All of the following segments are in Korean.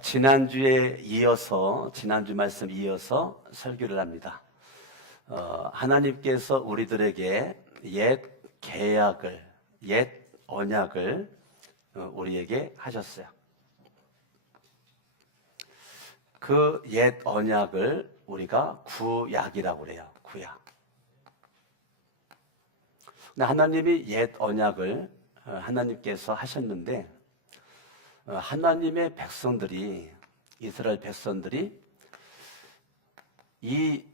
지난주 말씀 이어서 설교를 합니다. 하나님께서 우리들에게 옛 계약을, 옛 언약을 우리에게 하셨어요. 그 옛 언약을 우리가 구약이라고 그래요. 구약. 근데 하나님이 옛 언약을 하나님께서 하셨는데, 하나님의 백성들이, 이스라엘 백성들이 이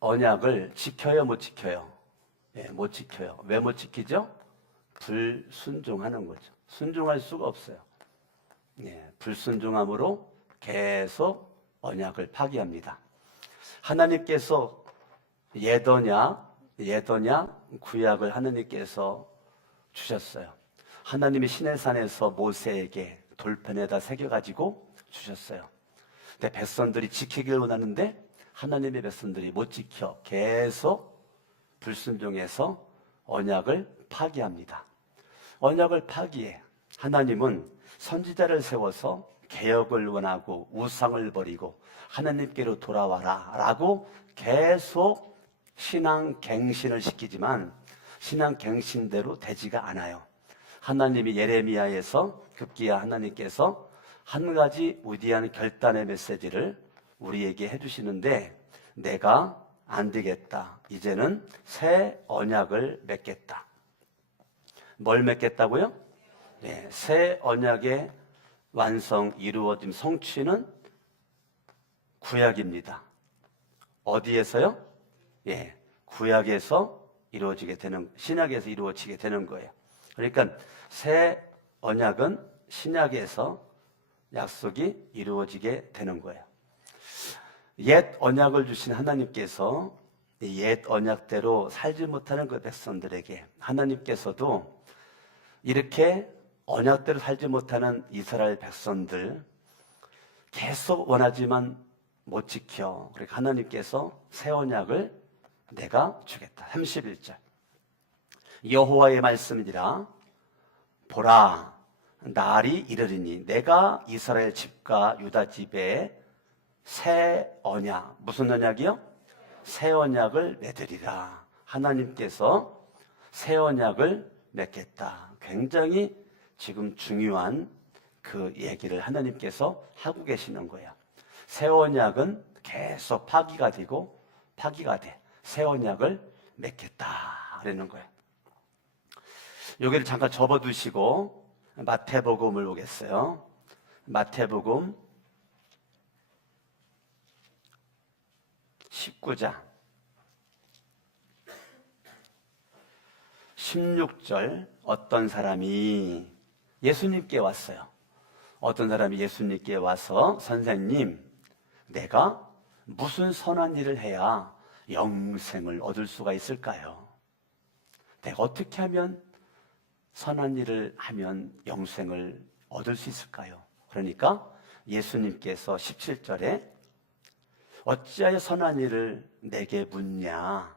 언약을 지켜요, 못 지켜요? 못 지켜요. 왜 못 지키죠? 불순종하는 거죠. 순종할 수가 없어요. 불순종함으로 계속 언약을 파기합니다. 하나님께서 옛 언약, 구약을 하나님께서 주셨어요. 하나님이 시내산에서 모세에게 돌판에다 새겨가지고 주셨어요. 근데 백성들이 지키기를 원하는데 하나님의 백성들이 못 지켜 계속 불순종해서 언약을 파기합니다. 언약을 파기해 하나님은 선지자를 세워서 개혁을 원하고 우상을 버리고 하나님께로 돌아와라 라고 계속 신앙갱신을 시키지만 신앙갱신대로 되지가 않아요. 하나님이 예레미야에서 급기야 하나님께서 한 가지 위대한 결단의 메시지를 우리에게 해주시는데, 내가 안 되겠다. 이제는 새 언약을 맺겠다. 뭘 맺겠다고요? 새 언약의 완성, 이루어짐, 성취는 구약입니다. 어디에서요? 구약에서 이루어지게 되는, 신약에서 이루어지게 되는 거예요. 그러니까 새 언약은 신약에서 약속이 이루어지게 되는 거예요. 옛 언약을 주신 하나님께서 옛 언약대로 살지 못하는 그 백성들에게 하나님께서도 이렇게 언약대로 살지 못하는 이스라엘 백성들 계속 원하지만 못 지켜. 그러니까 하나님께서 새 언약을 내가 주겠다. 31절. 여호와의 말씀이니라. 보라, 날이 이르리니 내가 이스라엘 집과 유다 집에 새 언약, 무슨 언약이요? 새 언약을 맺으리라. 하나님께서 새 언약을 맺겠다. 굉장히 지금 중요한 그 얘기를 하나님께서 하고 계시는 거예요. 새 언약은 계속 파기가 되고 파기가 돼. 새 언약을 맺겠다 그러는 거예요. 여기를 잠깐 접어두시고 마태복음을 보겠어요. 마태복음 19장 16절. 어떤 사람이 예수님께 왔어요. 어떤 사람이 예수님께 와서, 선생님, 내가 무슨 선한 일을 해야 영생을 얻을 수가 있을까요? 내가 어떻게 하면 선한 일을 하면 영생을 얻을 수 있을까요? 그러니까 예수님께서 17절에 어찌하여 선한 일을 내게 묻냐?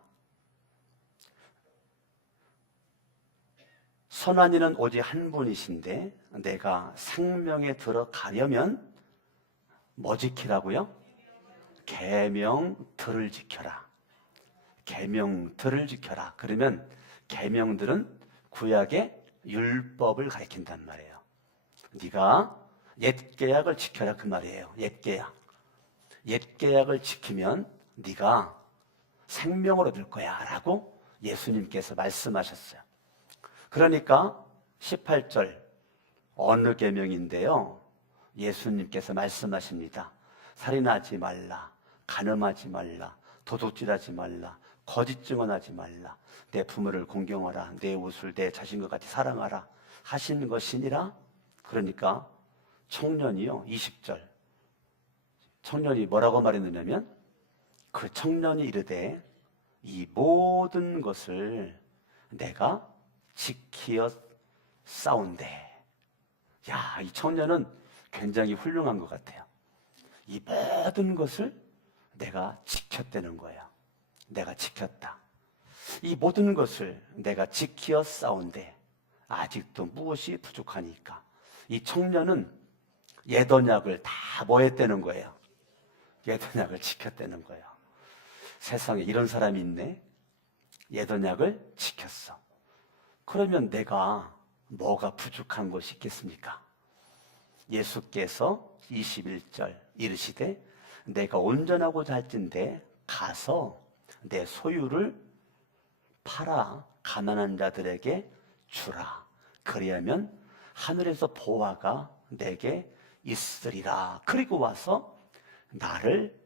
선한 이는 오직 한 분이신데 내가 생명에 들어가려면 뭐 지키라고요? 계명들을 지켜라. 계명들을 지켜라. 그러면 계명들은 구약의 율법을 가리킨단 말이에요. 네가 옛 계약을 지켜라 그 말이에요. 옛 계약. 옛 계약을 지키면 네가 생명을 얻을 거야 라고 예수님께서 말씀하셨어요. 그러니까 18절 어느 계명인데요, 예수님께서 말씀하십니다. 살인하지 말라, 간음하지 말라, 도둑질하지 말라, 거짓 증언하지 말라, 내 부모를 공경하라, 내 옷을 내 자신과 같이 사랑하라 하신 것이니라. 그러니까 청년이요, 20절 청년이 뭐라고 말했느냐면, 그 청년이 이르되 이 모든 것을 내가 지키어 싸운대. 야, 이 청년은 굉장히 훌륭한 것 같아요. 이 모든 것을 내가 지켰다는 거예요. 내가 지켰다. 이 모든 것을 내가 지키어 싸운데 아직도 무엇이 부족하니까. 이 청년은 옛 언약을 다 뭐 했다는 거예요? 옛 언약을 지켰다는 거예요. 세상에 이런 사람이 있네. 옛 언약을 지켰어. 그러면 내가 뭐가 부족한 것이 있겠습니까? 예수께서 21절 이르시되 내가 온전하고자 할진대 가서 내 소유를 팔아 가난한 자들에게 주라. 그리하면 하늘에서 보화가 내게 있으리라. 그리고 와서 나를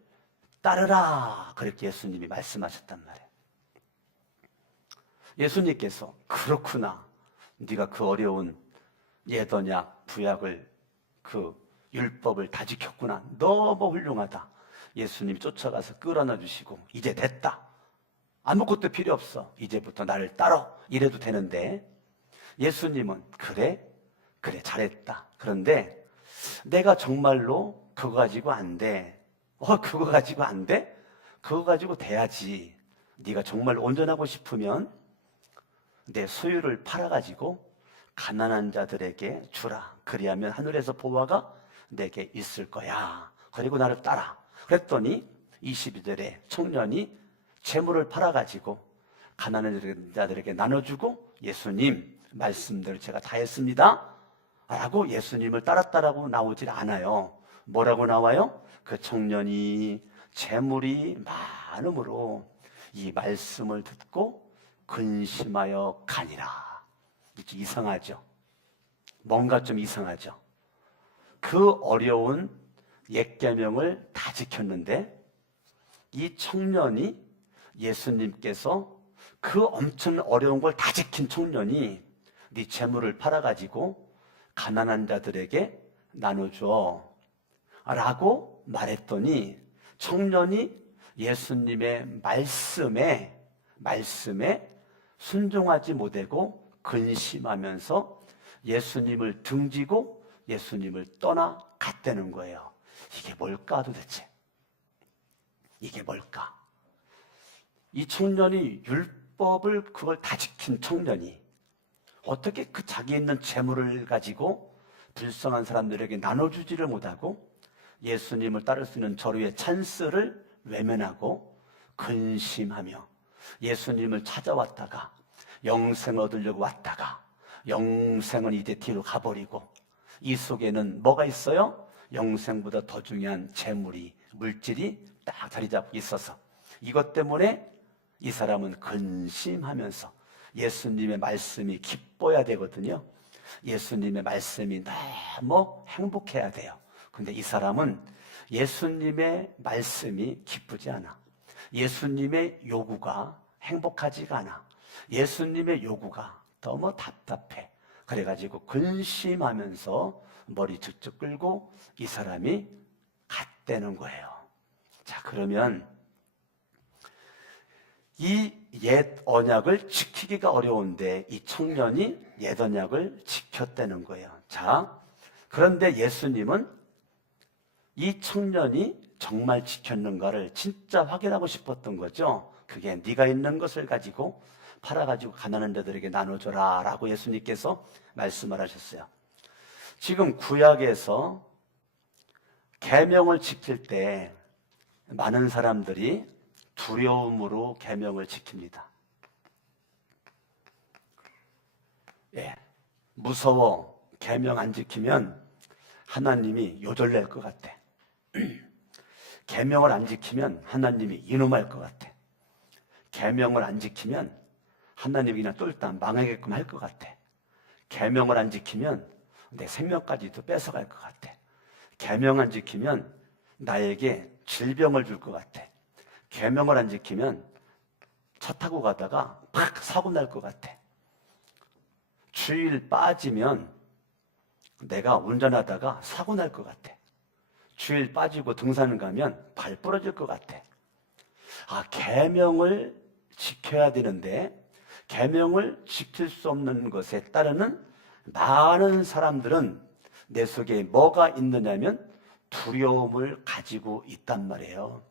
따르라. 그렇게 예수님이 말씀하셨단 말이에요. 예수님께서 그렇구나. 네가 그 어려운 옛 언약 구약을 그 율법을 다 지켰구나. 너무 훌륭하다. 예수님 쫓아가서 끌어놔 주시고 이제 됐다. 아무것도 필요 없어. 이제부터 나를 따라. 이래도 되는데 예수님은 그래 잘했다. 그런데 내가 정말로 그거 가지고 안 돼. 그거 가지고 안 돼? 그거 가지고 돼야지. 네가 정말 온전하고 싶으면 내 소유를 팔아가지고 가난한 자들에게 주라. 그리하면 하늘에서 보화가 내게 있을 거야. 그리고 나를 따라. 그랬더니 22절에 청년이 재물을 팔아가지고 가난한 자들에게 나눠주고 예수님 말씀대로 제가 다 했습니다 라고 예수님을 따랐다라고 나오질 않아요. 뭐라고 나와요? 그 청년이 재물이 많음으로 이 말씀을 듣고 근심하여 가니라. 이상하죠? 뭔가 좀 이상하죠? 그 어려운 옛 계명을 다 지켰는데 이 청년이 예수님께서 그 엄청 어려운 걸 다 지킨 청년이 네 재물을 팔아가지고 가난한 자들에게 나눠줘 라고 말했더니 청년이 예수님의 말씀에 순종하지 못하고 근심하면서 예수님을 등지고 예수님을 떠나갔다는 거예요. 이게 뭘까 도대체? 이게 뭘까? 이 청년이 율법을 그걸 다 지킨 청년이 어떻게 그 자기 있는 재물을 가지고 불쌍한 사람들에게 나눠주지를 못하고 예수님을 따를 수 있는 절호의 찬스를 외면하고 근심하며 예수님을 찾아왔다가 영생을 얻으려고 왔다가 영생은 이제 뒤로 가버리고 이 속에는 뭐가 있어요? 영생보다 더 중요한 재물이 물질이 딱 자리 잡고 있어서 이것 때문에 이 사람은 근심하면서 예수님의 말씀이 기뻐야 되거든요. 예수님의 말씀이 너무 행복해야 돼요. 근데 이 사람은 예수님의 말씀이 기쁘지 않아. 예수님의 요구가 행복하지가 않아. 예수님의 요구가 너무 답답해. 그래가지고 근심하면서 머리 쭉쭉 끌고 이 사람이 갔다는 거예요. 자, 그러면 이 옛 언약을 지키기가 어려운데 이 청년이 옛 언약을 지켰다는 거예요. 자, 그런데 예수님은 이 청년이 정말 지켰는가를 진짜 확인하고 싶었던 거죠. 그게 네가 있는 것을 가지고 팔아가지고 가난한 자들에게 나눠줘라 라고 예수님께서 말씀을 하셨어요. 지금 구약에서 계명을 지킬 때 많은 사람들이 두려움으로 계명을 지킵니다. 예, 무서워. 계명 안 지키면 하나님이 요절낼 것 같아. 계명을 안 지키면 하나님이 이놈할 것 같아. 계명을 안 지키면 하나님이 그냥 똘똘 망하게끔 할 것 같아. 계명을 안 지키면 내 생명까지도 뺏어갈 것 같아. 계명 안 지키면 나에게 질병을 줄 것 같아. 계명을 안 지키면 차 타고 가다가 팍 사고 날 것 같아. 주일 빠지면 내가 운전하다가 사고 날 것 같아. 주일 빠지고 등산 가면 발 부러질 것 같아. 계명을 지켜야 되는데 계명을 지킬 수 없는 것에 따르는 많은 사람들은 내 속에 뭐가 있느냐면 두려움을 가지고 있단 말이에요.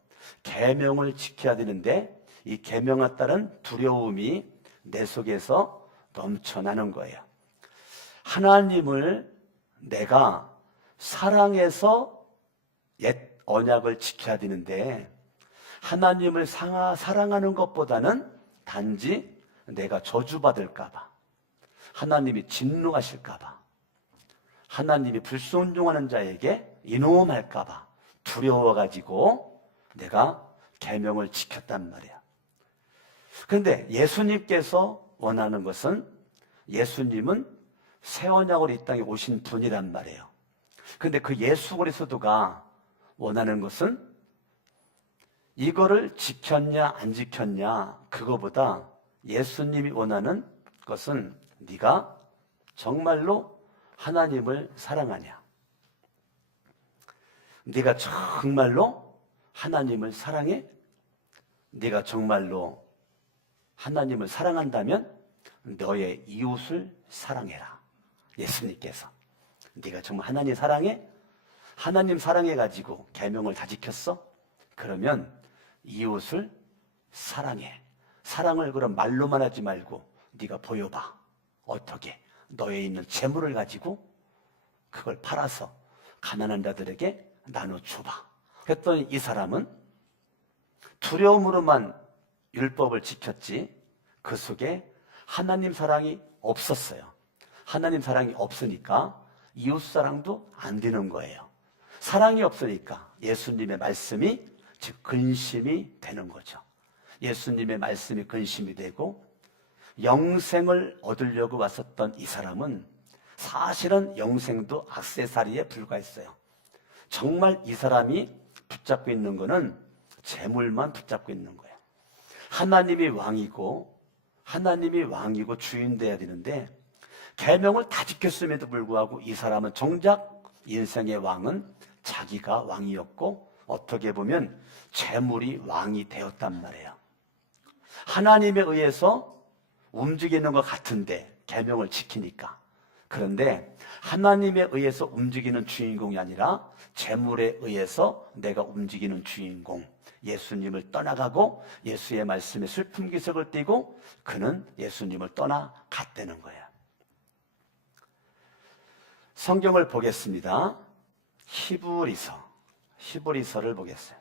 계명을 지켜야 되는데 이 계명에 따른 두려움이 내 속에서 넘쳐나는 거예요. 하나님을 내가 사랑해서 옛 언약을 지켜야 되는데 하나님을 사랑하는 것보다는 단지 내가 저주받을까 봐, 하나님이 진노하실까 봐, 하나님이 불순종하는 자에게 이놈할까 봐 두려워가지고 내가 계명을 지켰단 말이야. 그런데 예수님께서 원하는 것은, 예수님은 새 언약으로 이 땅에 오신 분이란 말이에요. 그런데 그 예수 그리스도가 원하는 것은 이거를 지켰냐 안 지켰냐 그거보다 예수님이 원하는 것은 네가 정말로 하나님을 사랑하냐, 네가 정말로 하나님을 사랑해? 네가 정말로 하나님을 사랑한다면 너의 이웃을 사랑해라. 예수님께서 네가 정말 하나님 사랑해? 하나님 사랑해가지고 계명을 다 지켰어? 그러면 이웃을 사랑해. 사랑을 그럼 말로만 하지 말고 네가 보여봐. 어떻게? 너에 있는 재물을 가지고 그걸 팔아서 가난한 자들에게 나눠줘봐. 그랬더니 이 사람은 두려움으로만 율법을 지켰지 그 속에 하나님 사랑이 없었어요. 하나님 사랑이 없으니까 이웃 사랑도 안 되는 거예요. 사랑이 없으니까 예수님의 말씀이 즉 근심이 되는 거죠. 예수님의 말씀이 근심이 되고 영생을 얻으려고 왔었던 이 사람은 사실은 영생도 액세서리에 불과했어요. 정말 이 사람이 붙잡고 있는 거는 재물만 붙잡고 있는 거예요. 하나님이 왕이고 주인 돼야 되는데 계명을 다 지켰음에도 불구하고 이 사람은 정작 인생의 왕은 자기가 왕이었고 어떻게 보면 재물이 왕이 되었단 말이에요. 하나님에 의해서 움직이는 것 같은데 계명을 지키니까. 그런데 하나님에 의해서 움직이는 주인공이 아니라 재물에 의해서 내가 움직이는 주인공, 예수님을 떠나가고 예수의 말씀에 슬픈 기색을 띠고 그는 예수님을 떠나갔다는 거예요. 성경을 보겠습니다. 히브리서를 보겠어요.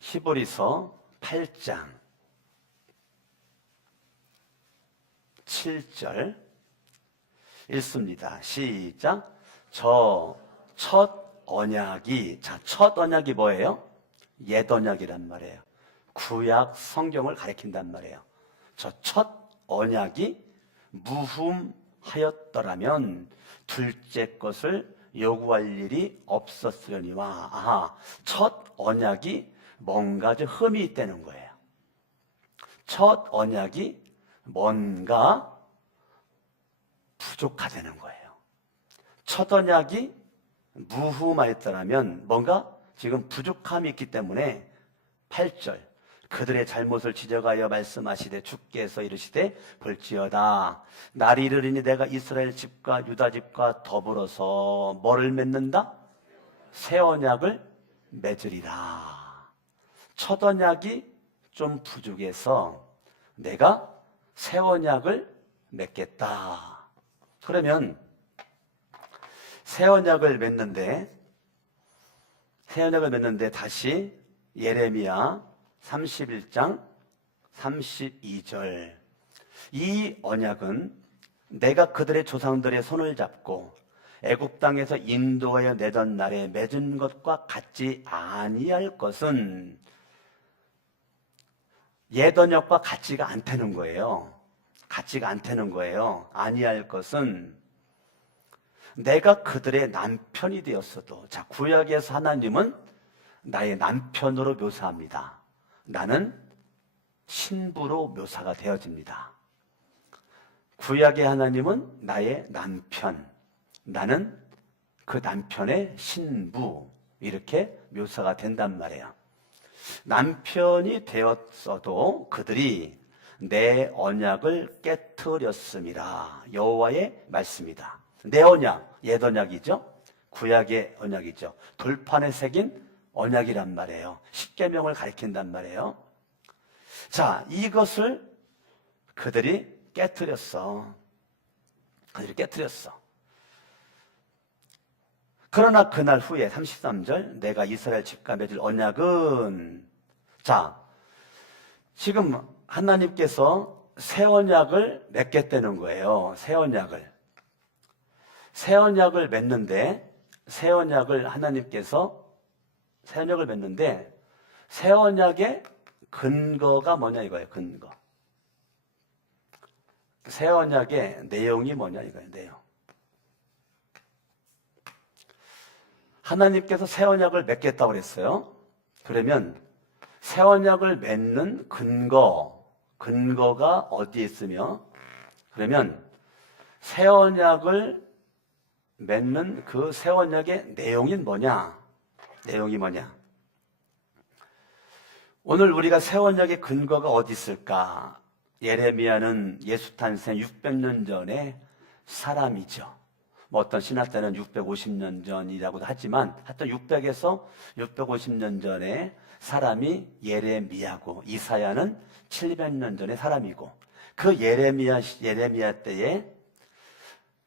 히브리서 8장 7절 읽습니다. 시작. 저 첫 언약이, 첫 언약이 뭐예요? 옛 언약이란 말이에요. 구약 성경을 가리킨단 말이에요. 저 첫 언약이 무흠하였더라면 둘째 것을 요구할 일이 없었으려니와. 첫 언약이 뭔가 좀 흠이 있다는 거예요. 첫 언약이 뭔가 부족하다는 거예요. 첫 언약이 무흠하였더라면 뭔가 지금 부족함이 있기 때문에 8절 그들의 잘못을 지적하여 말씀하시되 주께서 이르시되 볼지어다 날이 이르리니 내가 이스라엘 집과 유다 집과 더불어서 뭐를 맺는다? 새 언약을 맺으리라. 첫 언약이 좀 부족해서 내가 새 언약을 맺겠다. 그러면 새 언약을 맺는데 다시 예레미야 31장 32절 이 언약은 내가 그들의 조상들의 손을 잡고 애굽 땅에서 인도하여 내던 날에 맺은 것과 같지 아니할 것은 옛 언약과 같지가 않다는 거예요. 아니할 것은 내가 그들의 남편이 되었어도, 자, 구약에서 하나님은 나의 남편으로 묘사합니다. 나는 신부로 묘사가 되어집니다. 구약의 하나님은 나의 남편, 나는 그 남편의 신부, 이렇게 묘사가 된단 말이에요. 남편이 되었어도 그들이 내 언약을 깨트렸습니다. 여호와의 말씀이다. 내 언약, 옛 언약이죠. 구약의 언약이죠. 돌판에 새긴 언약이란 말이에요. 십계명을 가리킨단 말이에요. 자, 이것을 그들이 깨트렸어. 그들이 깨뜨렸어. 그러나 그날 후에 33절 내가 이스라엘 집과 맺을 언약은, 자, 지금 하나님께서 새 언약을 맺겠다는 거예요. 새 언약을 맺는데, 새 언약을 맺는데, 새 언약의 근거가 뭐냐 이거예요. 근거. 새 언약의 내용이 뭐냐 이거예요. 내용. 하나님께서 새 언약을 맺겠다고 그랬어요. 그러면 새 언약을 맺는 근거가 어디에 있으며, 그러면 새 언약을 맺는 그 새 언약의 내용이 뭐냐? 오늘 우리가 새 언약의 근거가 어디 있을까? 예레미야는 예수 탄생 600년 전의 사람이죠. 뭐 어떤 신학자는 650년 전이라고도 하지만 하여튼 600에서 650년 전에 사람이 예레미야고, 이사야는 700년 전의 사람이고, 그 예레미야 때에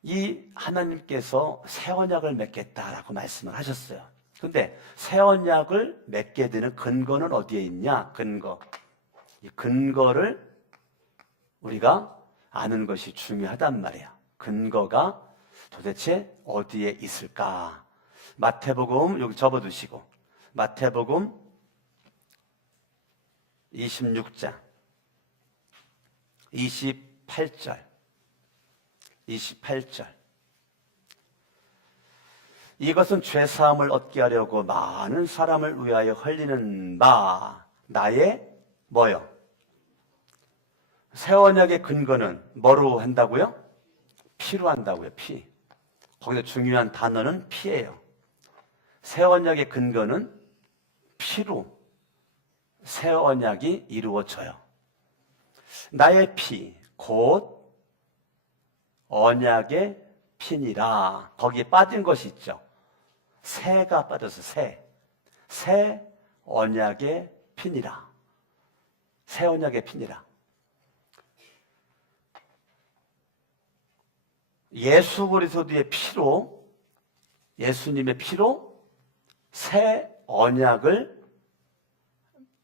이 하나님께서 새 언약을 맺겠다라고 말씀을 하셨어요. 근데 새 언약을 맺게 되는 근거는 어디에 있냐? 이 근거를 우리가 아는 것이 중요하단 말이야. 근거가 도대체 어디에 있을까? 마태복음, 여기 접어두시고, 마태복음 26장 28절 이것은 죄사함을 얻게 하려고 많은 사람을 위하여 흘리는 바 나의 뭐요? 새 언약의 근거는 뭐로 한다고요? 피로 한다고요. 피. 거기서 중요한 단어는 피예요. 새 언약의 근거는 피로 새 언약이 이루어져요. 나의 피, 곧 언약의 피니라. 거기에 빠진 것이 있죠. 새가 빠져서 새 언약의 피니라. 새 언약의 피니라. 예수 그리스도의 피로, 예수님의 피로 새 언약을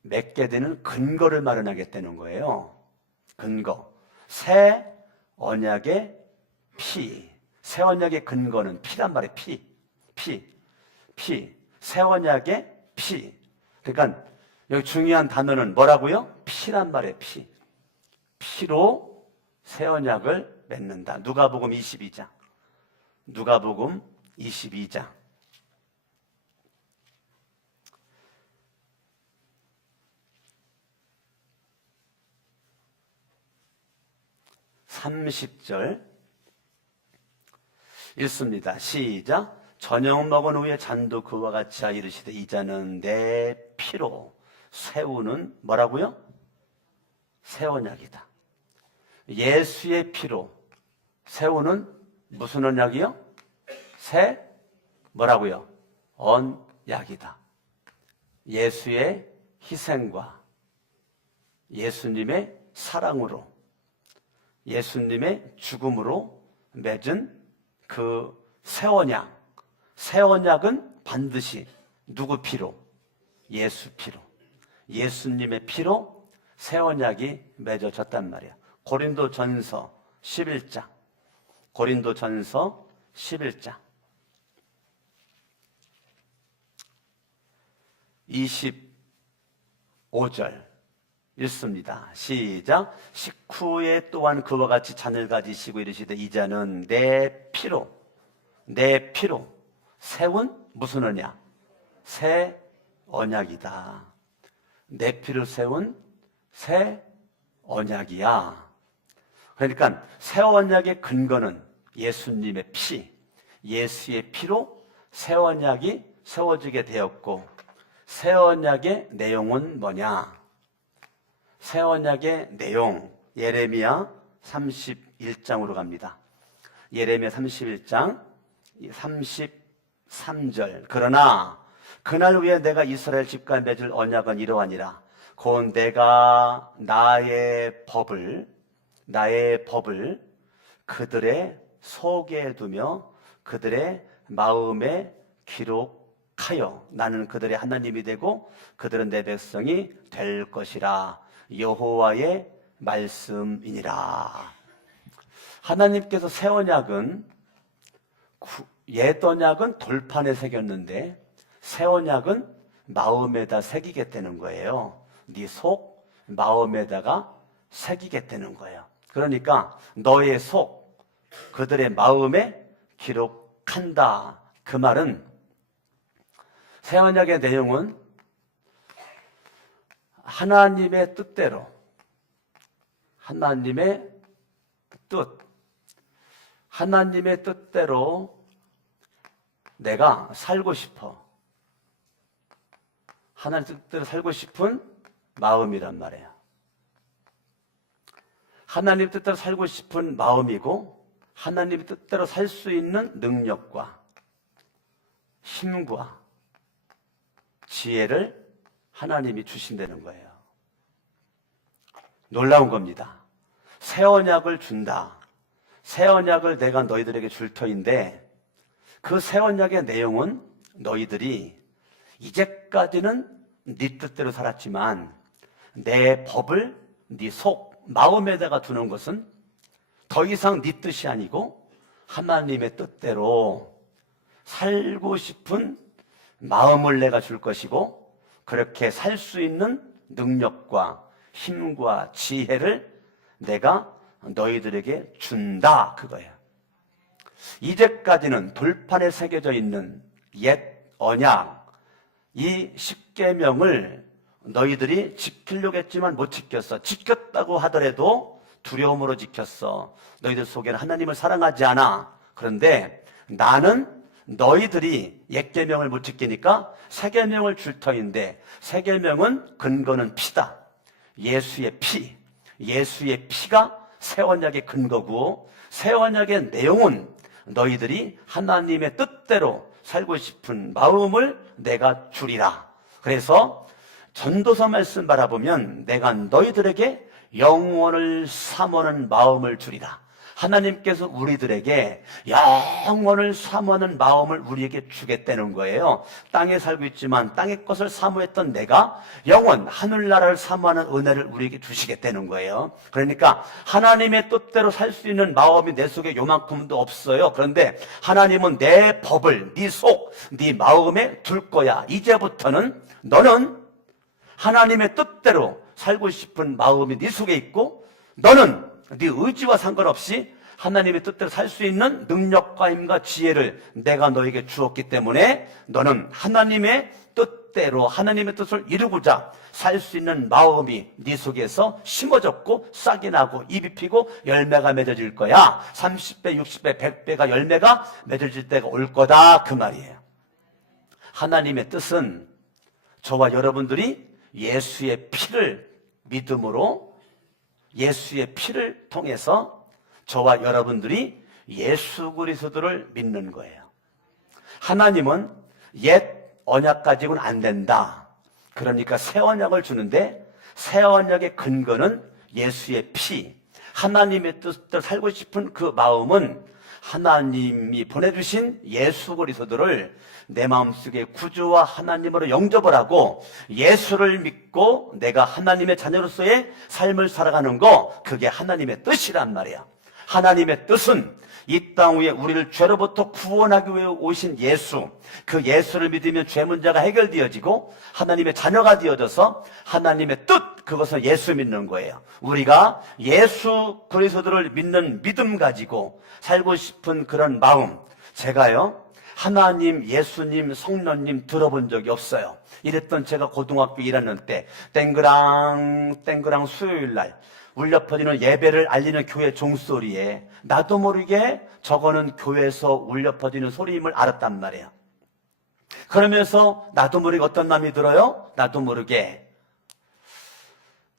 맺게 되는 근거를 마련하겠다는 거예요. 근거. 새 언약의 피. 새 언약의 근거는 피란 말이에요. 피. 새 언약의 피. 그러니까 여기 중요한 단어는 뭐라고요? 피란 말이에요. 피로 새 언약을 맺는다. 누가복음 22장. 30절 읽습니다. 시작. 저녁 먹은 후에 잔도 그와 같이 이르시되 이자는 내 피로 세우는 뭐라고요? 새 언약이다. 예수의 피로 세우는 무슨 언약이요? 새 뭐라고요? 언약이다. 예수의 희생과 예수님의 사랑으로, 예수님의 죽음으로 맺은 그 새 언약. 새 언약은 반드시 누구 피로? 예수 피로. 예수님의 피로 새 언약이 맺어졌단 말이야. 고린도전서 11장. 25절 읽습니다. 시작. 식후에 또한 그와 같이 잔을 가지시고 이르시되 이자는 내 피로 세운 무슨 언약? 새 언약이다. 내 피로 세운 새 언약이야. 그러니까 새 언약의 근거는 예수님의 피, 예수의 피로 새 언약이 세워지게 되었고, 새 언약의 내용은 뭐냐? 새 언약의 내용, 예레미야 31장으로 갑니다. 예레미야 31장 33절. 그러나 그날 위에 내가 이스라엘 집과 맺을 언약은 이러하니라. 곧 내가 나의 법을 그들의 속에 두며 그들의 마음에 기록하여 나는 그들의 하나님이 되고 그들은 내 백성이 될 것이라. 여호와의 말씀이니라. 하나님께서 새 언약은, 옛 언약은 돌판에 새겼는데 새 언약은 마음에다 새기겠다는 거예요. 네 속 마음에다가 새기겠다는 거예요. 그러니까 너의 속 그들의 마음에 기록한다. 그 말은 새 언약의 내용은 하나님의 뜻대로, 하나님의 뜻대로 내가 살고 싶어. 하나님 뜻대로 살고 싶은 마음이란 말이에요. 하나님 뜻대로 살고 싶은 마음이고 하나님 뜻대로 살 수 있는 능력과 힘과 지혜를 하나님이 주신다는 거예요. 놀라운 겁니다. 새 언약을 준다. 새 언약을 내가 너희들에게 줄 터인데 그 새 언약의 내용은 너희들이 이제까지는 네 뜻대로 살았지만 내 법을 네 속 마음에다가 두는 것은 더 이상 네 뜻이 아니고 하나님의 뜻대로 살고 싶은 마음을 내가 줄 것이고 그렇게 살 수 있는 능력과 힘과 지혜를 내가 너희들에게 준다. 그거예요. 이제까지는 돌판에 새겨져 있는 옛 언약, 이 십계명을 너희들이 지키려고 했지만 못 지켰어. 지켰다고 하더라도 두려움으로 지켰어. 너희들 속에는 하나님을 사랑하지 않아. 그런데 나는 너희들이 옛 계명을 못 지키니까 새 계명을 줄 터인데 새 계명은 근거는 피다. 예수의 피. 예수의 피가 새 언약의 근거고 새 언약의 내용은 너희들이 하나님의 뜻대로 살고 싶은 마음을 내가 주리라. 그래서 전도서 말씀 바라보면 내가 너희들에게 영원을 삼하는 마음을 주리라. 하나님께서 우리들에게 영원을 사모하는 마음을 우리에게 주겠다는 거예요. 땅에 살고 있지만 땅의 것을 사모했던 내가 영원 하늘나라를 사모하는 은혜를 우리에게 주시겠다는 거예요. 그러니까 하나님의 뜻대로 살 수 있는 마음이 내 속에 요만큼도 없어요. 그런데 하나님은 내 법을 네 속, 네 마음에 둘 거야. 이제부터는 너는 하나님의 뜻대로 살고 싶은 마음이 네 속에 있고 너는 네 의지와 상관없이 하나님의 뜻대로 살 수 있는 능력과 힘과 지혜를 내가 너에게 주었기 때문에 너는 하나님의 뜻대로 하나님의 뜻을 이루고자 살 수 있는 마음이 네 속에서 심어졌고 싹이 나고 잎이 피고 열매가 맺어질 거야. 30배, 60배, 100배가 열매가 맺어질 때가 올 거다. 그 말이에요. 하나님의 뜻은 저와 여러분들이 예수의 피를 믿음으로 예수의 피를 통해서 저와 여러분들이 예수 그리스도를 믿는 거예요. 하나님은 옛 언약 가지고는 안 된다. 그러니까 새 언약을 주는데 새 언약의 근거는 예수의 피. 하나님의 뜻대로 살고 싶은 그 마음은 하나님이 보내주신 예수 그리스도를 내 마음속에 구주와 하나님으로 영접을 하고 예수를 믿고 내가 하나님의 자녀로서의 삶을 살아가는 거, 그게 하나님의 뜻이란 말이야. 하나님의 뜻은 이 땅 위에 우리를 죄로부터 구원하기 위해 오신 예수, 그 예수를 믿으면 죄 문제가 해결되어지고 하나님의 자녀가 되어져서 하나님의 뜻, 그것은 예수 믿는 거예요. 우리가 예수 그리스도를 믿는 믿음 가지고 살고 싶은 그런 마음, 제가요 하나님, 예수님, 성령님 들어본 적이 없어요. 이랬던 제가 고등학교 1학년 때 땡그랑 땡그랑 수요일날 울려 퍼지는 예배를 알리는 교회 종소리에 나도 모르게 저거는 교회에서 울려 퍼지는 소리임을 알았단 말이에요. 그러면서 나도 모르게 어떤 마음이 들어요? 나도 모르게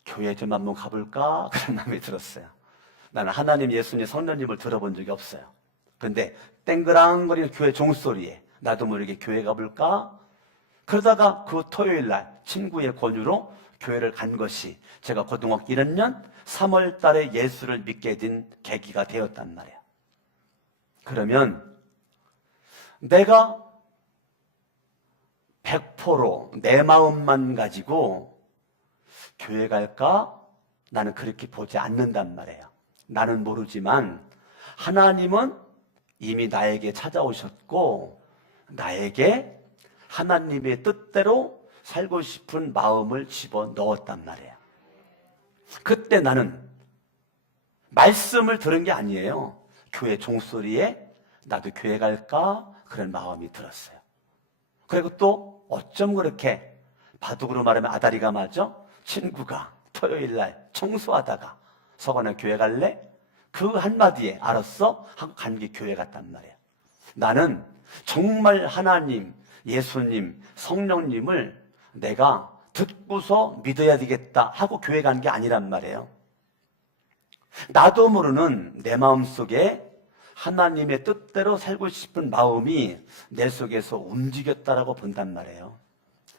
교회 좀 한번 가볼까? 그런 마음이 들었어요. 나는 하나님, 예수님, 성령님을 들어본 적이 없어요. 근데 땡그랑거리는 교회 종소리에 나도 모르게 교회 가볼까? 그러다가 그 토요일날 친구의 권유로 교회를 간 것이 제가 고등학교 1학년 3월 달에 예수를 믿게 된 계기가 되었단 말이에요. 그러면 내가 100% 내 마음만 가지고 교회 갈까? 나는 그렇게 보지 않는단 말이에요. 나는 모르지만 하나님은 이미 나에게 찾아오셨고 나에게 하나님의 뜻대로 살고 싶은 마음을 집어넣었단 말이에요. 그때 나는 말씀을 들은 게 아니에요. 교회 종소리에 나도 교회 갈까? 그런 마음이 들었어요. 그리고 또 어쩜 그렇게 바둑으로 말하면 아다리가 맞아? 친구가 토요일날 청소하다가 서건아 교회 갈래? 그 한마디에 알았어? 하고 간 게 교회 갔단 말이에요. 나는 정말 하나님, 예수님, 성령님을 내가 듣고서 믿어야 되겠다 하고 교회 간 게 아니란 말이에요. 나도 모르는 내 마음속에 하나님의 뜻대로 살고 싶은 마음이 내 속에서 움직였다라고 본단 말이에요.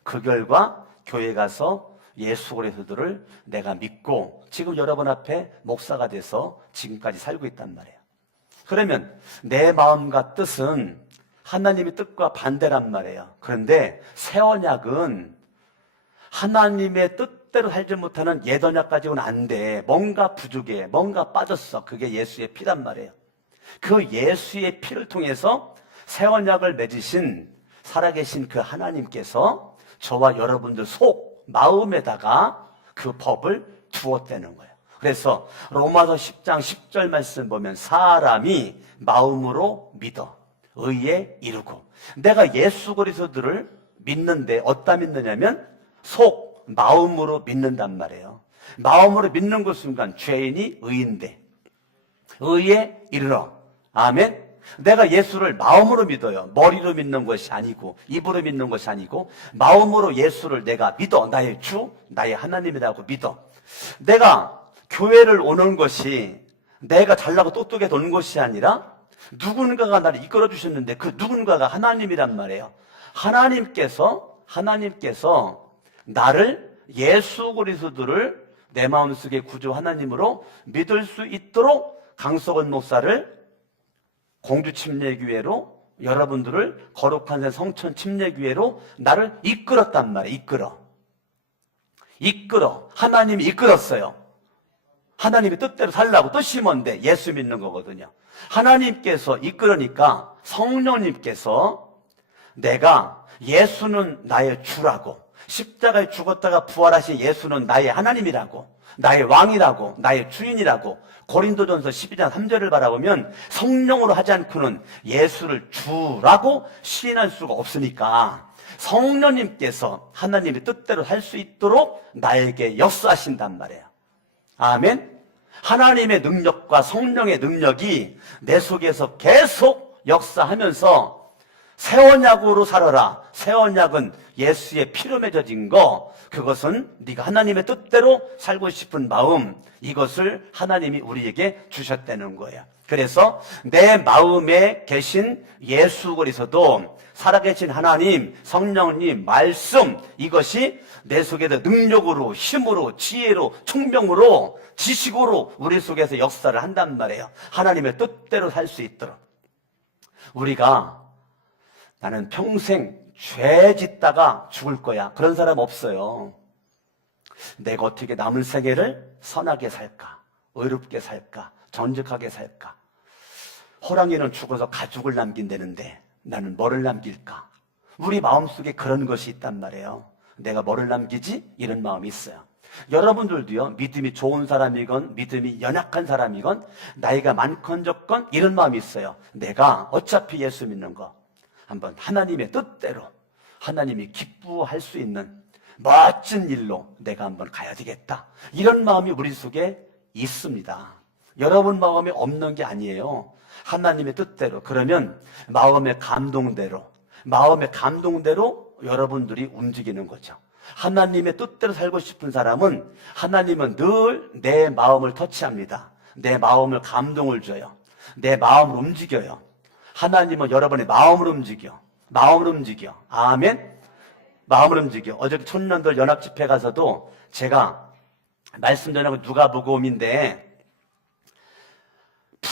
그 결과 교회 가서 예수 그리스도를 내가 믿고 지금 여러분 앞에 목사가 돼서 지금까지 살고 있단 말이에요. 그러면 내 마음과 뜻은 하나님의 뜻과 반대란 말이에요. 그런데 새 언약은 하나님의 뜻대로 살지 못하는 옛 언약 가지고는 안 돼. 뭔가 부족해. 뭔가 빠졌어. 그게 예수의 피란 말이에요. 그 예수의 피를 통해서 새 언약을 맺으신 살아계신 그 하나님께서 저와 여러분들 속 마음에다가 그 법을 두었다는 거예요. 그래서 로마서 10장 10절 말씀 보면 사람이 마음으로 믿어 의에 이르고, 내가 예수 그리스도를 믿는데 어디다 믿느냐면 속 마음으로 믿는단 말이에요. 마음으로 믿는 그 순간 죄인이 의인돼 의에 이르러. 아멘. 내가 예수를 마음으로 믿어요. 머리로 믿는 것이 아니고 입으로 믿는 것이 아니고 마음으로 예수를 내가 믿어. 나의 주, 나의 하나님이라고 믿어. 내가 교회를 오는 것이 내가 잘나고 똑똑해서 오는 것이 아니라 누군가가 나를 이끌어 주셨는데 그 누군가가 하나님이란 말이에요. 하나님께서 나를 예수 그리스도를 내 마음속에 구주 하나님으로 믿을 수 있도록 강석원 목사를 공주 침례교회로, 여러분들을 거룩한 성천 침례교회로 나를 이끌었단 말이에요. 이끌어. 하나님이 이끌었어요. 하나님의 뜻대로 살라고. 뜻이 뭔데? 예수 믿는 거거든요. 하나님께서 이끌으니까 성령님께서 내가 예수는 나의 주라고, 십자가에 죽었다가 부활하신 예수는 나의 하나님이라고, 나의 왕이라고, 나의 주인이라고, 고린도전서 12장 3절을 바라보면 성령으로 하지 않고는 예수를 주라고 시인할 수가 없으니까 성령님께서 하나님의 뜻대로 살 수 있도록 나에게 역사하신단 말이에요. 아멘. 하나님의 능력과 성령의 능력이 내 속에서 계속 역사하면서 새 언약으로 살아라. 새 언약은 예수의 피로 맺어진 거, 그것은 네가 하나님의 뜻대로 살고 싶은 마음, 이것을 하나님이 우리에게 주셨다는 거예요. 그래서 내 마음에 계신 예수 그리스도, 살아계신 하나님, 성령님, 말씀, 이것이 내 속에서 능력으로, 힘으로, 지혜로, 총명으로, 지식으로 우리 속에서 역사를 한단 말이에요. 하나님의 뜻대로 살 수 있도록. 우리가 나는 평생 죄 짓다가 죽을 거야, 그런 사람 없어요. 내가 어떻게 남은 생애를 선하게 살까, 의롭게 살까, 정직하게 살까. 호랑이는 죽어서 가죽을 남긴다는데 나는 뭐를 남길까? 우리 마음속에 그런 것이 있단 말이에요. 내가 뭐를 남기지? 이런 마음이 있어요. 여러분들도요, 믿음이 좋은 사람이건 믿음이 연약한 사람이건 나이가 많건 적건 이런 마음이 있어요. 내가 어차피 예수 믿는 거 한번 하나님의 뜻대로, 하나님이 기뻐할 수 있는 멋진 일로 내가 한번 가야 되겠다, 이런 마음이 우리 속에 있습니다. 여러분 마음에 없는 게 아니에요. 하나님의 뜻대로. 그러면 마음의 감동대로 여러분들이 움직이는 거죠. 하나님의 뜻대로 살고 싶은 사람은 하나님은 늘 내 마음을 터치합니다. 내 마음을 감동을 줘요. 내 마음을 움직여요. 하나님은 여러분의 마음을 움직여. 아멘. 마음을 움직여. 어저께 청년들 연합 집회 가서도 제가 말씀 전하고 누가복음인데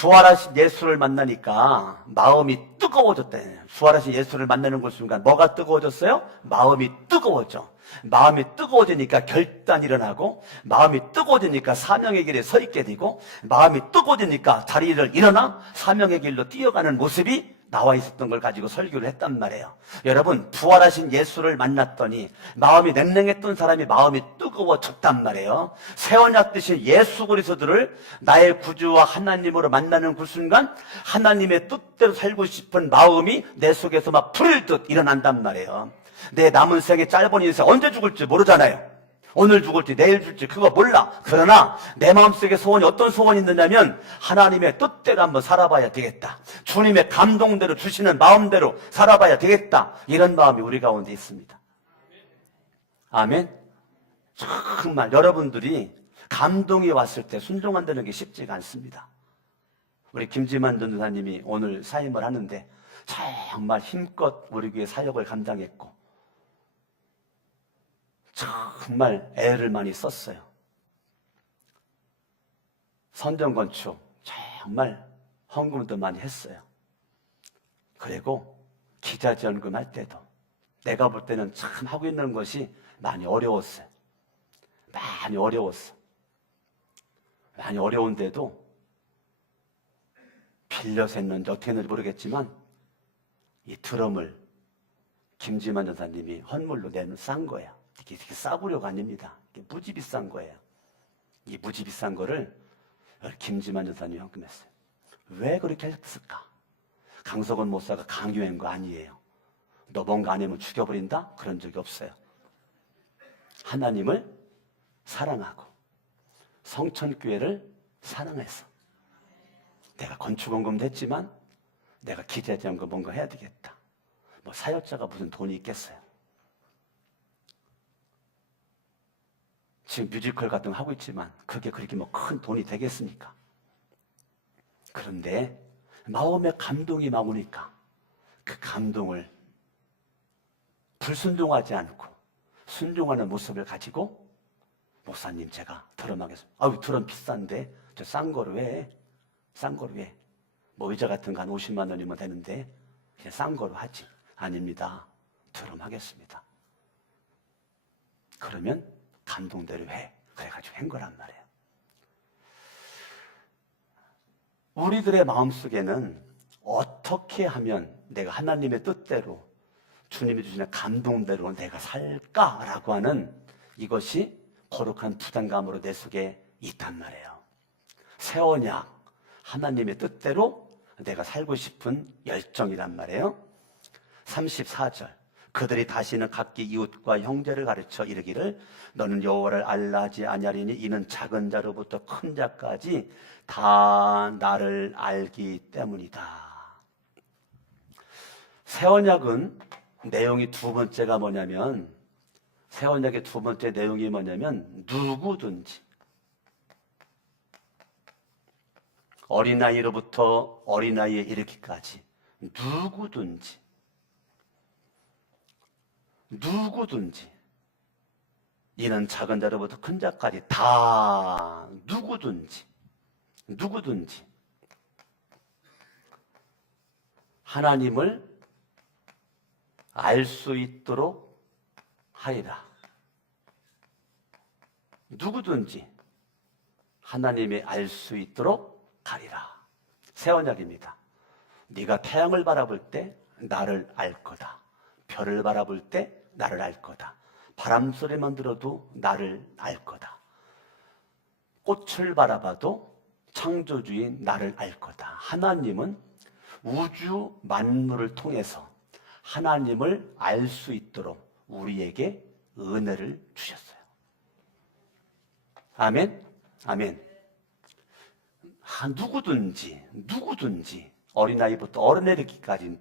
부활하신 예수를 만나니까 마음이 뜨거워졌대. 부활하신 예수를 만나는 그 순간 뭐가 뜨거워졌어요? 마음이 뜨거워져. 마음이 뜨거워지니까 결단이 일어나고, 마음이 뜨거워지니까 사명의 길에 서 있게 되고, 마음이 뜨거워지니까 자리를 일어나 사명의 길로 뛰어가는 모습이 나와 있었던 걸 가지고 설교를 했단 말이에요. 여러분, 부활하신 예수를 만났더니 마음이 냉랭했던 사람이 마음이 뜨거워졌단 말이에요. 새 언약 되신 예수 그리스도를 나의 구주와 하나님으로 만나는 그 순간 하나님의 뜻대로 살고 싶은 마음이 내 속에서 막 불을 듯 일어난단 말이에요. 내 남은 생에 짧은 인생 언제 죽을지 모르잖아요. 오늘 죽을지 내일 죽을지 그거 몰라. 그러나 내 마음속에 소원이 어떤 소원이 있느냐면 하나님의 뜻대로 한번 살아봐야 되겠다. 주님의 감동대로 주시는 마음대로 살아봐야 되겠다. 이런 마음이 우리 가운데 있습니다. 아멘. 정말 여러분들이 감동이 왔을 때 순종한다는 게 쉽지가 않습니다. 우리 김지만 전도사님이 오늘 사임을 하는데 정말 힘껏 우리 교회 사역을 감당했고 정말 애를 많이 썼어요. 선전건축 정말 헌금도 많이 했어요. 그리고 기자지원금 할 때도 내가 볼 때는 참 하고 있는 것이 많이 어려웠어요. 많이 어려웠어. 많이 어려운데도 빌려서 했는지 어떻게 했는지 모르겠지만 이 드럼을 김지만 전사님이 헌물로 싼 거야. 이게 싸구려가 아닙니다. 이게 무지 비싼 거예요. 이 무지 비싼 거를 김지만 전사님이 헌금했어요. 왜 그렇게 했을까? 강석원 목사가 강요한 거 아니에요. 너 뭔가 안 하면 죽여버린다? 그런 적이 없어요. 하나님을 사랑하고 성천교회를 사랑해서 내가 건축원금도 했지만 내가 기자지원금 뭔가 해야 되겠다. 뭐 사역자가 무슨 돈이 있겠어요. 지금 뮤지컬 같은 거 하고 있지만 그게 그렇게 뭐 큰 돈이 되겠습니까? 그런데 마음에 감동이 막 오니까 그 감동을 불순종하지 않고 순종하는 모습을 가지고 목사님 제가 드럼하겠습니다. 아유 드럼 비싼데 저 싼 거를 왜? 싼 거를 왜? 뭐 의자 같은 거 한 50만 원이면 되는데 그냥 싼 거로 하지. 아닙니다. 드럼 하겠습니다. 그러면 감동대로 해. 그래가지고 한 거란 말이에요. 우리들의 마음속에는 어떻게 하면 내가 하나님의 뜻대로 주님이 주시는 감동대로 내가 살까라고 하는 이것이 거룩한 부담감으로 내 속에 있단 말이에요. 새 언약 하나님의 뜻대로 내가 살고 싶은 열정이란 말이에요. 34절 그들이 다시는 각기 이웃과 형제를 가르쳐 이르기를 너는 여호와를 알라 하지 아니하리니 이는 작은 자로부터 큰 자까지 다 나를 알기 때문이다. 새 언약은 내용이 두 번째가 뭐냐면 새 언약의 두 번째 내용이 뭐냐면 누구든지 어린아이로부터 어린아이에 이르기까지 누구든지 이는 작은 자로부터 큰 자까지 다 누구든지 하나님을 알 수 있도록 하리라. 누구든지 하나님이 알 수 있도록 가리라. 새 언약입니다. 네가 태양을 바라볼 때 나를 알 거다. 별을 바라볼 때 나를 알 거다. 바람 소리만 들어도 나를 알 거다. 꽃을 바라봐도 창조주인 나를 알 거다. 하나님은 우주 만물을 통해서 하나님을 알 수 있도록 우리에게 은혜를 주셨어요. 아멘? 아멘. 누구든지 어린아이부터 어른이르기까지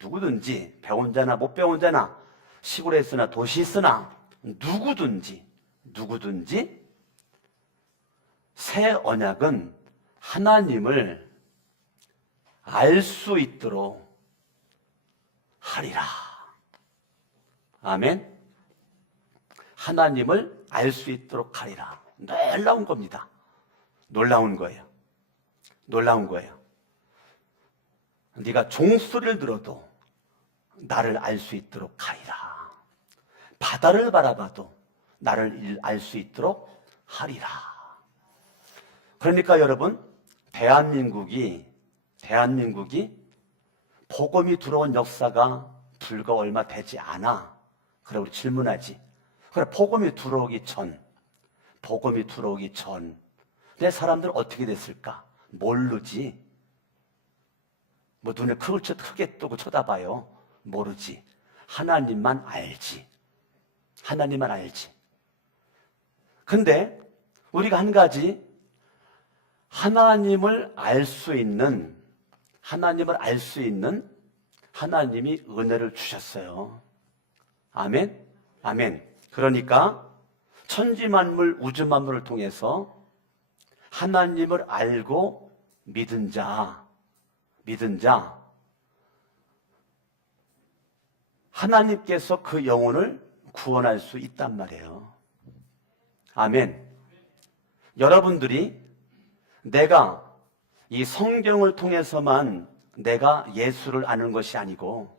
누구든지 배운 자나 못 배운 자나 시골에 있으나 도시에 있으나 누구든지 새 언약은 하나님을 알 수 있도록 하리라. 아멘. 하나님을 알 수 있도록 하리라. 놀라운 겁니다. 놀라운 거예요. 놀라운 거예요. 네가 종소리를 들어도 나를 알 수 있도록 하리라. 바다를 바라봐도 나를 알 수 있도록 하리라. 그러니까 여러분, 대한민국이 복음이 들어온 역사가 불과 얼마 되지 않아. 그래 우리 질문하지. 그래 복음이 들어오기 전 내 사람들 어떻게 됐을까? 모르지. 뭐 눈을 크게 뜨고 쳐다봐요. 모르지. 하나님만 알지. 하나님만 알지. 근데 우리가 한 가지 하나님을 알 수 있는 하나님이 은혜를 주셨어요. 아멘? 아멘. 그러니까 천지만물, 우주만물을 통해서 하나님을 알고 믿은 자, 하나님께서 그 영혼을 구원할 수 있단 말이에요. 아멘. 여러분들이 내가 이 성경을 통해서만 내가 예수를 아는 것이 아니고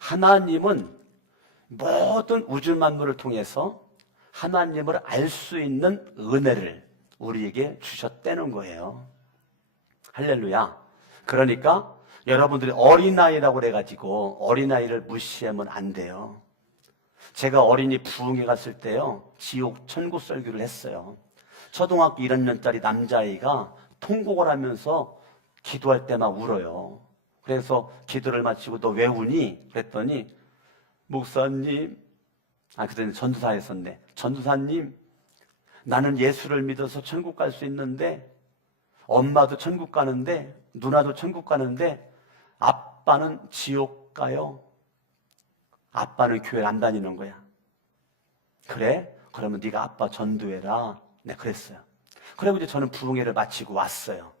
하나님은 모든 우주 만물을 통해서 하나님을 알 수 있는 은혜를 우리에게 주셨다는 거예요. 할렐루야. 그러니까 여러분들이 어린아이라고 그래가지고 어린아이를 무시하면 안 돼요. 제가 어린이 부흥회 갔을 때요, 지옥 천국 설교를 했어요. 초등학교 1학년짜리 남자아이가 통곡을 하면서 기도할 때만 울어요. 그래서 기도를 마치고 너 왜 우니? 그랬더니 목사님, 그때는 전도사였었네. 전도사님, 나는 예수를 믿어서 천국 갈 수 있는데 엄마도 천국 가는데 누나도 천국 가는데 아빠는 지옥 가요. 아빠는 교회를 안 다니는 거야. 그래? 그러면 네가 아빠 전도해라. 네, 그랬어요. 그리고 이제 저는 부흥회를 마치고 왔어요.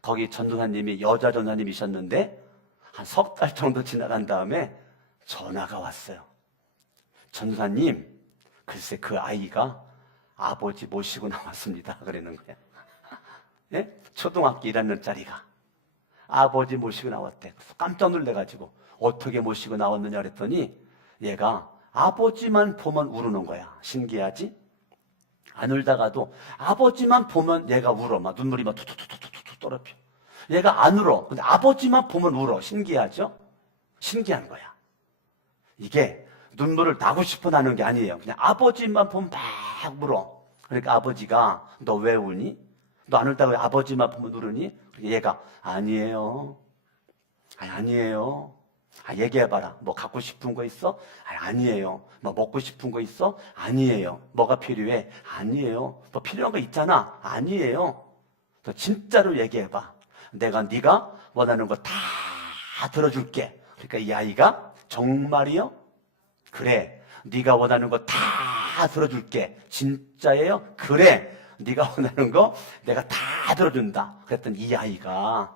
거기 전도사님이 여자 전도사님이셨는데 한 석 달 정도 지나간 다음에 전화가 왔어요. 전도사님, 글쎄 그 아이가 아버지 모시고 나왔습니다. 그러는 거야. 예? 초등학교 1학년짜리가 아버지 모시고 나왔대. 그래서 깜짝 놀래가지고 어떻게 모시고 나왔느냐 그랬더니 얘가 아버지만 보면 우는 거야. 신기하지? 안 울다가도 아버지만 보면 얘가 울어. 막 눈물이 막 툭툭툭툭툭 떨어져. 얘가 안 울어. 근데 아버지만 보면 울어. 신기하죠? 신기한 거야. 이게 눈물을 나고 싶어 나는 게 아니에요. 그냥 아버지만 보면 막 울어. 그러니까 아버지가 너 왜 우니? 너 안 울다고 왜 아버지만 보면 울으니? 얘가 아니에요. 아니에요. 얘기해봐라. 뭐 갖고 싶은 거 있어? 아니에요. 뭐 먹고 싶은 거 있어? 아니에요. 뭐가 필요해? 아니에요. 뭐 필요한 거 있잖아? 아니에요. 너 진짜로 얘기해봐. 내가 네가 원하는 거 다 들어줄게. 그러니까 이 아이가 정말이요? 그래. 네가 원하는 거 다 들어줄게. 진짜예요? 그래. 네가 원하는 거 내가 다 들어준다. 그랬더니 이 아이가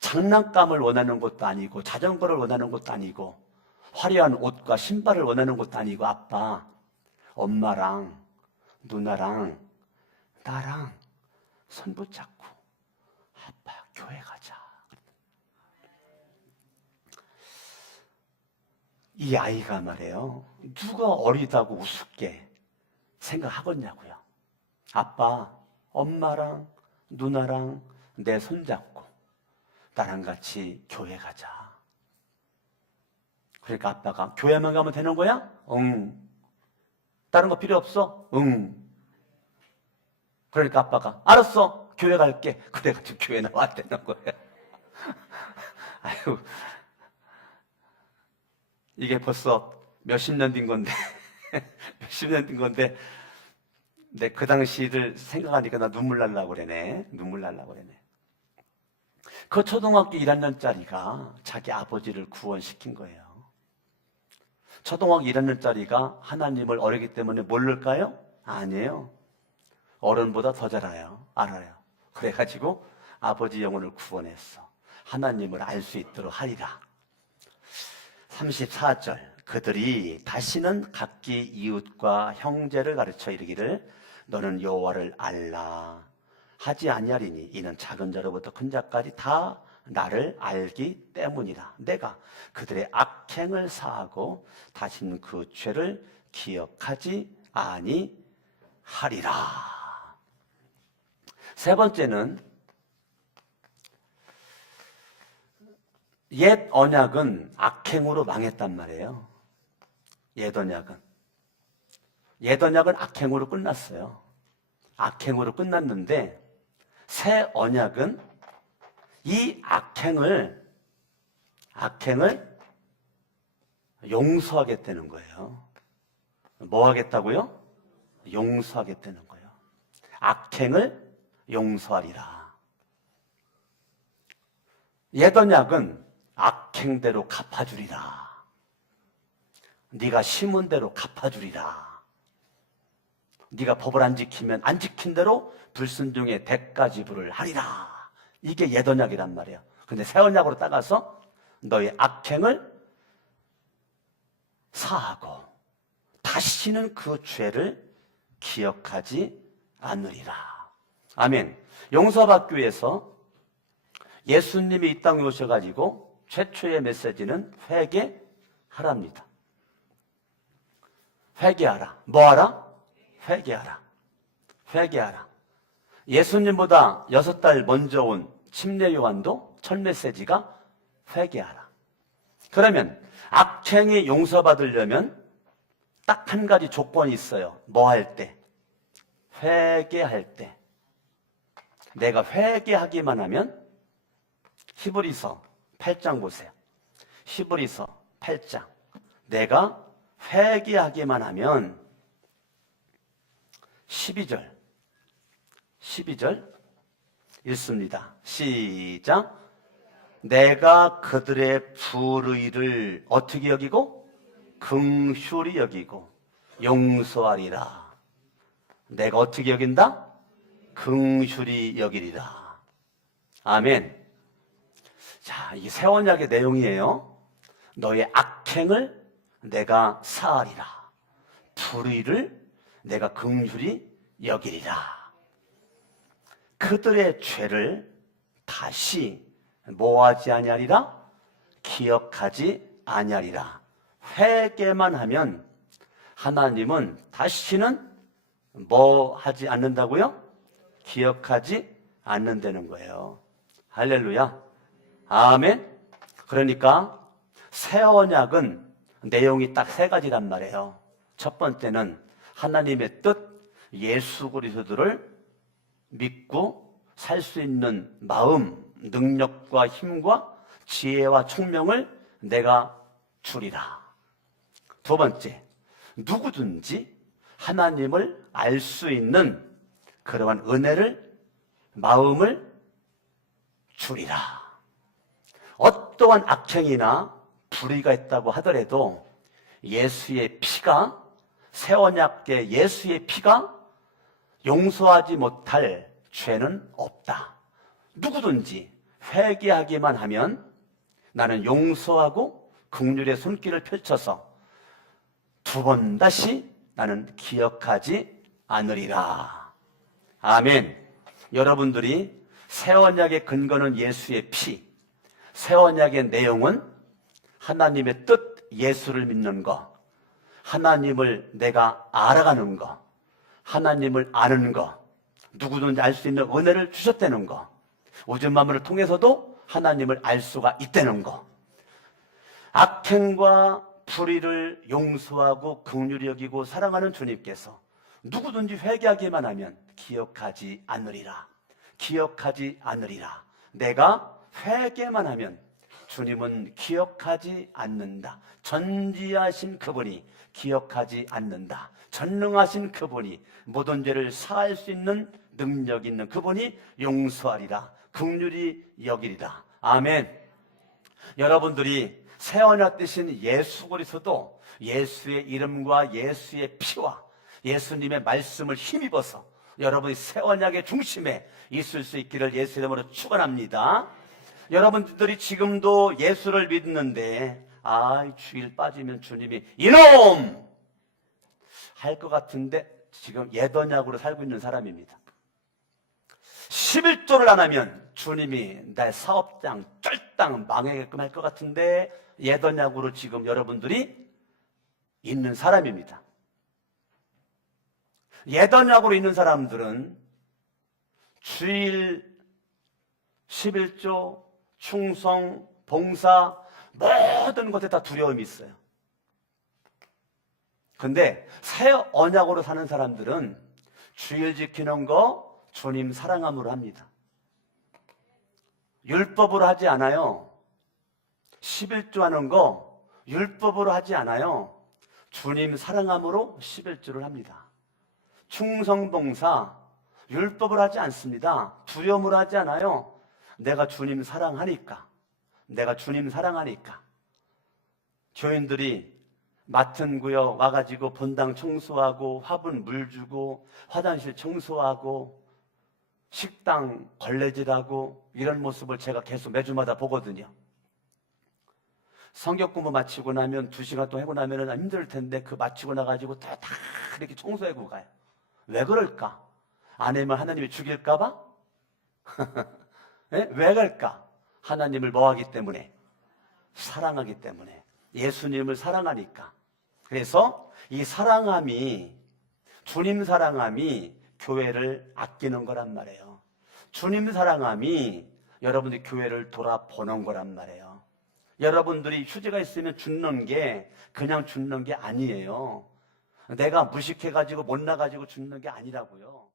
장난감을 원하는 것도 아니고 자전거를 원하는 것도 아니고 화려한 옷과 신발을 원하는 것도 아니고 아빠, 엄마랑 누나랑 나랑 손 붙잡고 아빠 교회 가자. 이 아이가 말이에요. 누가 어리다고 우습게 생각하겠냐고요. 아빠, 엄마랑 누나랑 내 손잡고 나랑 같이 교회 가자. 그러니까 아빠가 교회만 가면 되는 거야? 응. 다른 거 필요 없어? 응. 그러니까 아빠가 알았어. 교회 갈게. 그래가지고 교회 나왔다는 거야. 아유, 이게 벌써 몇십 년 된 건데 몇십 년 된 건데 내 그 당시를 생각하니까 나 눈물 날라고 그러네. 눈물 날라고 그러네. 그 초등학교 1학년짜리가 자기 아버지를 구원시킨 거예요. 초등학교 1학년짜리가 하나님을 어리기 때문에 모를까요? 아니에요. 어른보다 더 잘 알아요. 그래가지고 아버지 영혼을 구원했어. 하나님을 알 수 있도록 하리라. 34절, 그들이 다시는 각기 이웃과 형제를 가르쳐 이르기를 너는 여호와를 알라. 하지 아니하리니 이는 작은 자로부터 큰 자까지 다 나를 알기 때문이라. 내가 그들의 악행을 사하고 다시는 그 죄를 기억하지 아니하리라. 세 번째는 옛 언약은 악행으로 망했단 말이에요. 옛 언약은 악행으로 끝났어요. 악행으로 끝났는데 새 언약은 이 악행을 용서하겠다는 거예요. 뭐 하겠다고요? 용서하겠다는 거예요. 악행을 용서하리라. 옛 언약은 악행대로 갚아주리라. 네가 심은 대로 갚아주리라. 네가 법을 안 지키면 안 지킨 대로 불순종의 대가 지불을 하리라. 이게 옛 언약이란 말이에요. 근데 새 언약으로 따가서 너의 악행을 사하고 다시는 그 죄를 기억하지 않으리라. 아멘. 용서받기 위해서 예수님이 이 땅에 오셔가지고 최초의 메시지는 회개하랍니다. 회개하라. 뭐하라? 회개하라. 회개하라. 예수님보다 6달 먼저 온 침례 요한도 첫 메시지가 회개하라. 그러면 악행이 용서받으려면 딱 한 가지 조건이 있어요. 뭐 할 때? 회개할 때. 내가 회개하기만 하면 히브리서 8장 보세요. 히브리서 8장. 내가 회개하기만 하면 12절 읽습니다. 시작. 내가 그들의 불의를 어떻게 여기고? 긍휼히 여기고 용서하리라. 내가 어떻게 여긴다? 긍휼히 여기리라. 아멘. 자, 이 새 언약의 내용이에요. 너의 악행을 내가 사하리라. 불의를 내가 긍휼히 여기리라. 그들의 죄를 다시 뭐하지 아니하리라? 기억하지 아니하리라. 회개만 하면 하나님은 다시는 뭐 하지 않는다고요? 기억하지 않는다는 거예요. 할렐루야. 아멘. 그러니까 새 언약은 내용이 딱 세 가지란 말이에요. 첫 번째는 하나님의 뜻, 예수 그리스도를 믿고 살 수 있는 마음, 능력과 힘과 지혜와 총명을 내가 주리라. 두 번째, 누구든지 하나님을 알 수 있는 그러한 은혜를, 마음을 주리라. 어떠한 악행이나 불의가 있다고 하더라도 예수의 피가, 새 언약의 예수의 피가 용서하지 못할 죄는 없다. 누구든지 회개하기만 하면 나는 용서하고 긍휼의 손길을 펼쳐서 두 번 다시 나는 기억하지 않으리라. 아멘. 여러분들이 새 언약의 근거는 예수의 피, 새 언약의 내용은 하나님의 뜻, 예수를 믿는 것, 하나님을 내가 알아가는 것, 하나님을 아는 것, 누구든지 알 수 있는 은혜를 주셨다는 것, 오직 만물을 통해서도 하나님을 알 수가 있다는 것, 악행과 불의를 용서하고 긍휼히 여기고 사랑하는 주님께서 누구든지 회개하기만 하면 기억하지 않으리라. 기억하지 않으리라. 내가 회개만 하면 주님은 기억하지 않는다. 전지하신 그분이 기억하지 않는다. 전능하신 그분이 모든 죄를 사할 수 있는 능력 있는 그분이 용서하리라. 긍휼히 여기리라. 아멘. 여러분들이 새 언약 되신 예수 그리스도, 예수의 이름과 예수의 피와 예수님의 말씀을 힘입어서 여러분이 새 언약의 중심에 있을 수 있기를 예수 이름으로 축원합니다. 여러분들이 지금도 예수를 믿는데 주일 빠지면 주님이 이놈 할 것 같은데 지금 옛 언약으로 살고 있는 사람입니다. 11조를 안 하면 주님이 내 사업장 쫄딱 망하게끔 할 것 같은데 예더냐고로 지금 여러분들이 있는 사람입니다. 예더냐고로 있는 사람들은 주일 11조, 충성, 봉사 모든 것에 다 두려움이 있어요. 근데 새 언약으로 사는 사람들은 주일 지키는 거 주님 사랑함으로 합니다. 율법으로 하지 않아요. 11조 하는 거 율법으로 하지 않아요. 주님 사랑함으로 11조를 합니다. 충성봉사 율법을 하지 않습니다. 두려움으로 하지 않아요. 내가 주님 사랑하니까. 내가 주님 사랑하니까. 교인들이 맡은 구역 와가지고 본당 청소하고 화분 물 주고 화장실 청소하고 식당 걸레질하고 이런 모습을 제가 계속 매주마다 보거든요. 성경 공부 마치고 나면 2시간 또 하고 나면 힘들 텐데 그 마치고 나가지고 다 이렇게 청소하고 가요. 왜 그럴까? 안 하면 하나님이 죽일까 봐? 네? 왜 그럴까? 하나님을 뭐하기 때문에? 사랑하기 때문에. 예수님을 사랑하니까. 그래서 이 사랑함이, 주님 사랑함이 교회를 아끼는 거란 말이에요. 주님 사랑함이 여러분들이 교회를 돌아보는 거란 말이에요. 여러분들이 휴재가 있으면 죽는 게 그냥 죽는 게 아니에요. 내가 무식해가지고 못 나가지고 죽는 게 아니라고요.